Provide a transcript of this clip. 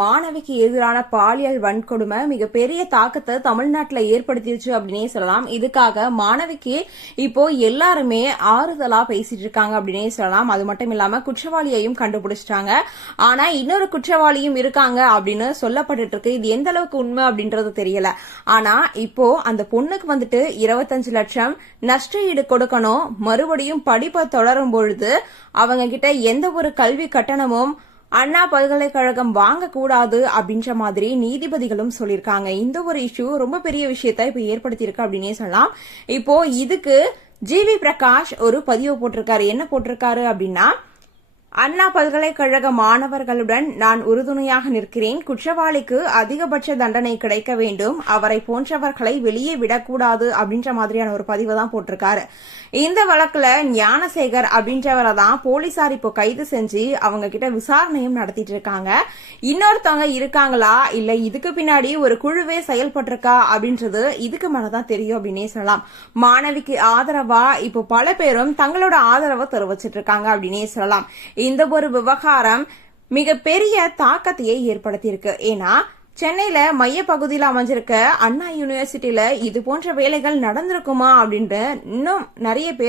மாணவிக்கு எதிரான பாலியல் வன்கொடுமை மிகப்பெரிய தாக்கத்தை தமிழ்நாட்டில் ஏற்படுத்திருச்சு அப்படின்னே சொல்லலாம். இதுக்காக மாணவிக்கு இப்போ எல்லாருமே ஆறுதலா பேசிட்டு இருக்காங்க அப்படின்னே சொல்லலாம். அது மட்டும் இல்லாம குற்றவாளியையும் கண்டுபிடிச்சிட்டாங்க. ஆனா இன்னொரு குற்றவாளியும் இருக்காங்க அப்படின்னு சொல்லப்பட்டு இருக்கு. இது எந்த அளவுக்கு உண்மை அப்படின்றது தெரியல. ஆனா இப்போ அந்த பொண்ணுக்கு வந்துட்டு 25 லட்சம் நஷ்ட ஈடு கொடுக்கணும். மறுபடியும் படிப்பை தொடரும் பொழுது அவங்க கிட்ட எந்த ஒரு கல்வி கட்டணமும் அண்ணா பல்கலைக்கழகம் வாங்கக்கூடாது அப்படின்ற மாதிரி நீதிபதிகளும் சொல்லியிருக்காங்க. இந்த ஒரு இஷ்யூ ரொம்ப பெரிய விஷயத்த இப்ப ஏற்படுத்தியிருக்கு அப்படின்னே சொல்லலாம். இப்போ இதுக்கு ஜிவி பிரகாஷ் ஒரு பதிவு போட்டிருக்காரு. என்ன போட்டிருக்காரு அப்படின்னா, அண்ணா பல்கலைக்கழக மாணவர்களுடன் நான் உறுதுணையாக நிற்கிறேன். குற்றவாளிக்கு அதிகபட்ச தண்டனை கிடைக்க வேண்டும். அவரை போன்றவர்களை வெளியே விடக்கூடாது அப்படின்ற மாதிரியான ஒரு பதிவை தான் போட்டிருக்காரு. இந்த வழக்குல ஞானசேகர் அப்படின்றவரை தான் போலீசார் இப்போ கைது செஞ்சு அவங்க கிட்ட விசாரணையும் நடத்திட்டு இருக்காங்க. இன்னொருத்தவங்க இருக்காங்களா இல்ல இதுக்கு பின்னாடி ஒரு குழுவே செயல்பட்டிருக்கா அப்படின்றது இதுக்கு மேலதான் தெரியும் அப்படின்னே சொல்லலாம். மாணவிக்கு ஆதரவா இப்போ பல பேரும் தங்களோட ஆதரவை தெரிவிச்சிட்டு இருக்காங்க அப்படின்னே சொல்லலாம். இந்த ஒரு விவகாரம் மிகப்பெரிய தாக்கத்தையே ஏற்படுத்தியிருக்கு. ஏன்னா சென்னையில மையப்பகுதியில் அமைஞ்சிருக்க அண்ணா யூனிவர்சிட்டியில இது போன்ற வேலைகள் நடந்திருக்குமா அப்படின்ட்டு இன்னும் நிறைய பேர்